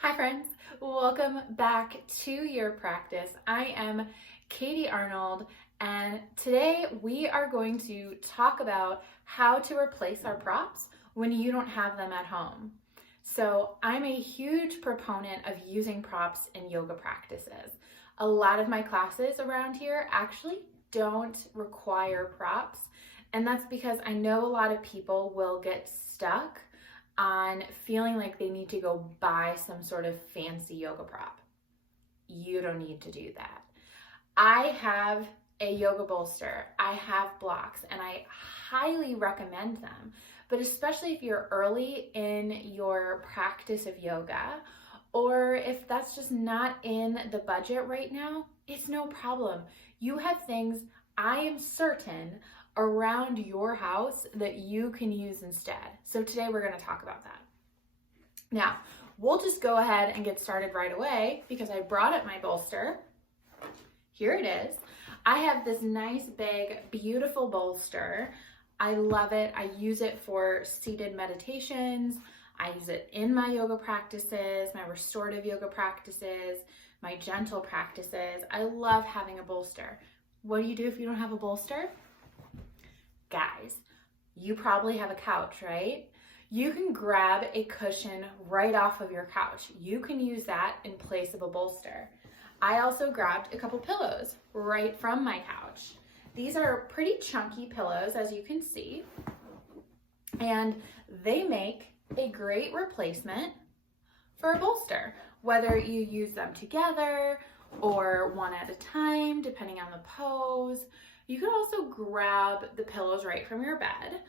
Hi friends, welcome back to your practice. I am Katie Arnold, and today we are going to talk about how to replace our props when you don't have them at home. So I'm a huge proponent of using props in yoga practices. A lot of my classes around here actually don't require props, and that's because I know a lot of people will get stuck on feeling like they need to go buy some sort of fancy yoga prop. You don't need to do that. I have a yoga bolster, I have blocks, and I highly recommend them. But especially if you're early in your practice of yoga, or if that's just not in the budget right now, it's no problem. You have things, I am certain, around your house that you can use instead. So today we're going to talk about that. Now, we'll just go ahead and get started right away because I brought up my bolster. Here it is. I have this nice big, beautiful bolster. I love it. I use it for seated meditations. I use it in my yoga practices, my restorative yoga practices, my gentle practices. I love having a bolster. What do you do if you don't have a bolster? Guys, you probably have a couch, right? You can grab a cushion right off of your couch. You can use that in place of a bolster. I also grabbed a couple pillows right from my couch. These are pretty chunky pillows, as you can see, and they make a great replacement for a bolster, whether you use them together or one at a time, depending on the pose. You can also grab the pillows right from your bed.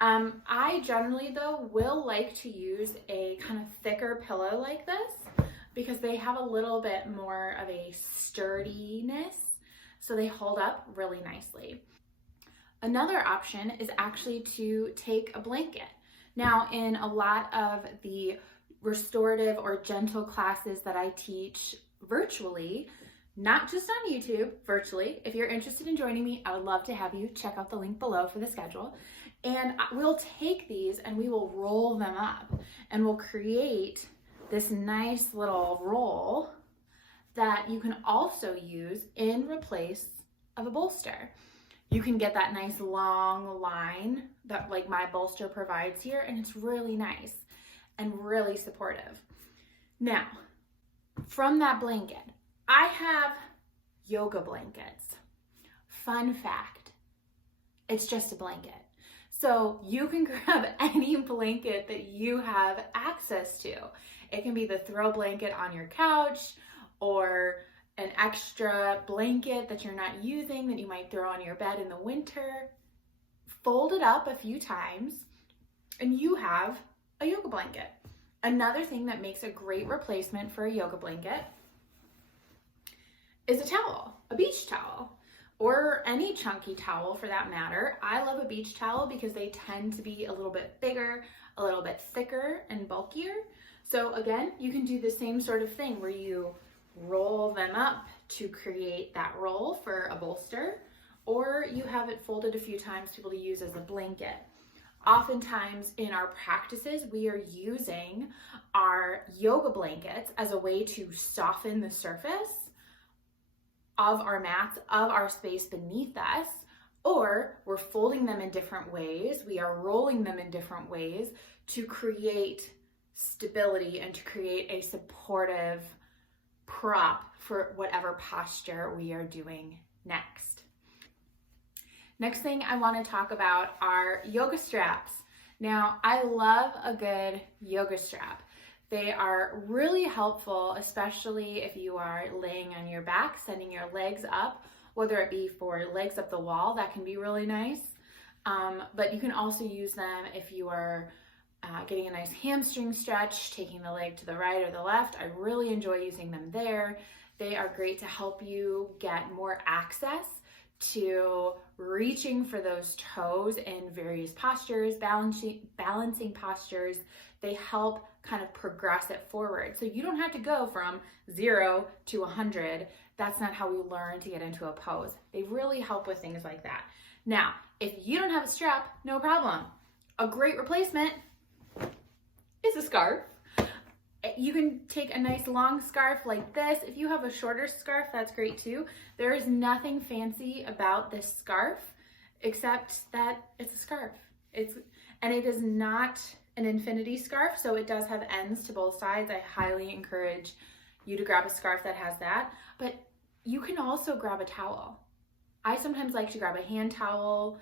I generally, though, will like to use a kind of thicker pillow like this because they have a little bit more of a sturdiness, so they hold up really nicely. Another option is actually to take a blanket. Now, in a lot of the restorative or gentle classes that I teach virtually, not just on YouTube, virtually. If you're interested in joining me, I would love to have you. Check out the link below for the schedule. And we'll take these and we will roll them up and we'll create this nice little roll that you can also use in replace of a bolster. You can get that nice long line that like my bolster provides here, and it's really nice and really supportive. Now, from that blanket, I have yoga blankets. Fun fact, it's just a blanket. So you can grab any blanket that you have access to. It can be the throw blanket on your couch or an extra blanket that you're not using that you might throw on your bed in the winter. Fold it up a few times and you have a yoga blanket. Another thing that makes a great replacement for a yoga blanket is a towel, a beach towel, or any chunky towel for that matter. I love a beach towel because they tend to be a little bit bigger, a little bit thicker and bulkier. So again, you can do the same sort of thing where you roll them up to create that roll for a bolster, or you have it folded a few times to be able to use as a blanket. Oftentimes in our practices, we are using our yoga blankets as a way to soften the surface of our mats, of our space beneath us, or we're folding them in different ways. We are rolling them in different ways to create stability and to create a supportive prop for whatever posture we are doing next. Next thing I want to talk about are yoga straps. Now, I love a good yoga strap. They are really helpful, especially if you are laying on your back, sending your legs up, whether it be for legs up the wall, that can be really nice. But you can also use them if you are getting a nice hamstring stretch, taking the leg to the right or the left. I really enjoy using them there. They are great to help you get more access to reaching for those toes in various postures, balancing postures. They help kind of progress it forward. So you don't have to go from 0 to 100. That's not how we learn to get into a pose. They really help with things like that. Now, if you don't have a strap, no problem. A great replacement is a scarf. You can take a nice long scarf like this. If you have a shorter scarf, that's great too. There is nothing fancy about this scarf except that it's a scarf. And it is not an infinity scarf, so it does have ends to both sides. I highly encourage you to grab a scarf that has that, but you can also grab a towel. I sometimes like to grab a hand towel.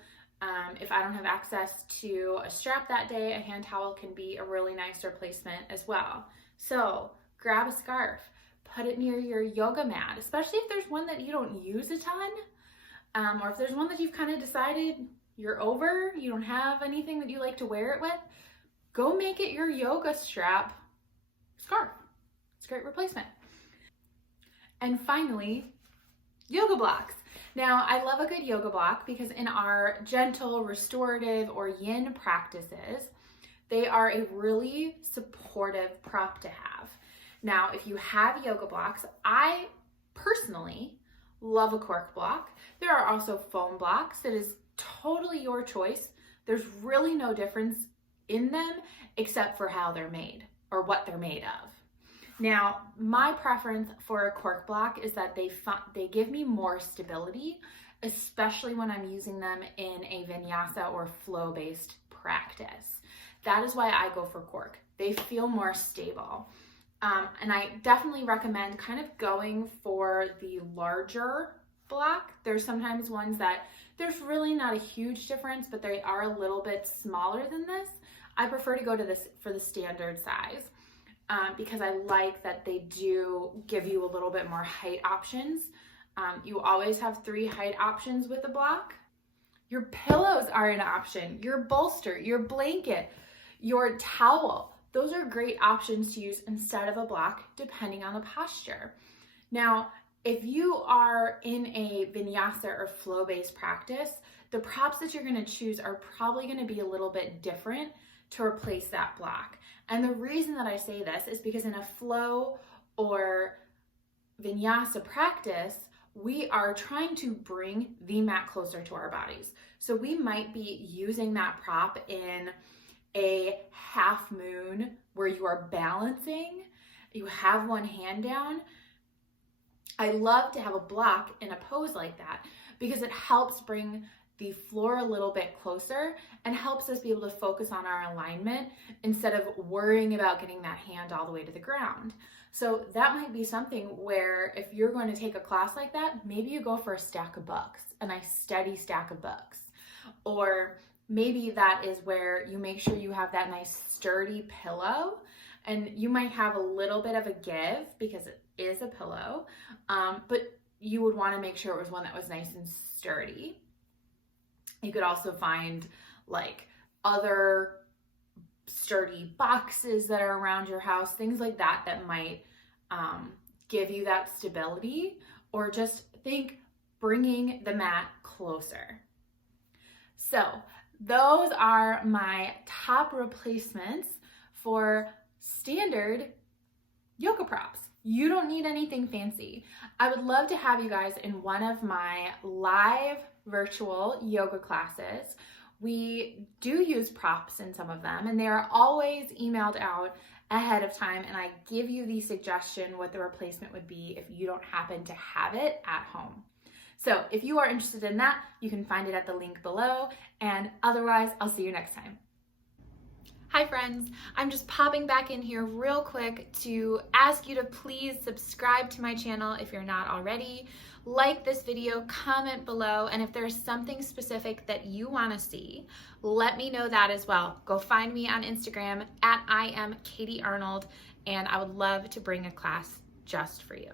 If I don't have access to a strap that day, a hand towel can be a really nice replacement as well. So grab a scarf, put it near your yoga mat, especially if there's one that you don't use a ton, or if there's one that you've kind of decided you're over, you don't have anything that you like to wear it with, go make it your yoga strap scarf. It's a great replacement. And finally, yoga blocks. Now, I love a good yoga block because in our gentle, restorative, or yin practices, they are a really supportive prop to have. Now, if you have yoga blocks, I personally love a cork block. There are also foam blocks. It is totally your choice. There's really no difference in them except for how they're made or what they're made of. Now, my preference for a cork block is that they give me more stability, especially when I'm using them in a vinyasa or flow-based practice. That is why I go for cork. They feel more stable. And I definitely recommend kind of going for the larger block. There's sometimes ones that there's really not a huge difference, but they are a little bit smaller than this. I prefer to go to this for the standard size. Because I like that they do give you a little bit more height options. You always have 3 height options with the block. Your pillows are an option, your bolster, your blanket, your towel. Those are great options to use instead of a block, depending on the posture. Now, if you are in a vinyasa or flow-based practice, the props that you're going to choose are probably going to be a little bit different to replace that block. And the reason that I say this is because in a flow or vinyasa practice, we are trying to bring the mat closer to our bodies. So we might be using that prop in a half moon where you are balancing, you have one hand down. I love to have a block in a pose like that because it helps bring the floor a little bit closer and helps us be able to focus on our alignment instead of worrying about getting that hand all the way to the ground. So that might be something where if you're going to take a class like that, maybe you go for a stack of books, a nice steady stack of books. Or maybe that is where you make sure you have that nice sturdy pillow, and you might have a little bit of a give because it is a pillow, but you would want to make sure it was one that was nice and sturdy. You could also find like other sturdy boxes that are around your house, things like that that might give you that stability, or just think bringing the mat closer. So those are my top replacements for standard yoga props. You don't need anything fancy. I would love to have you guys in one of my live virtual yoga classes. We do use props in some of them, and they are always emailed out ahead of time, and I give you the suggestion what the replacement would be if you don't happen to have it at home. So if you are interested in that, you can find it at the link below, and otherwise, I'll see you next time. Hi friends, I'm just popping back in here real quick to ask you to please subscribe to my channel if you're not already. Like this video, comment below, and if there's something specific that you want to see, let me know that as well. Go find me on Instagram at I am Katie Arnold, and I would love to bring a class just for you.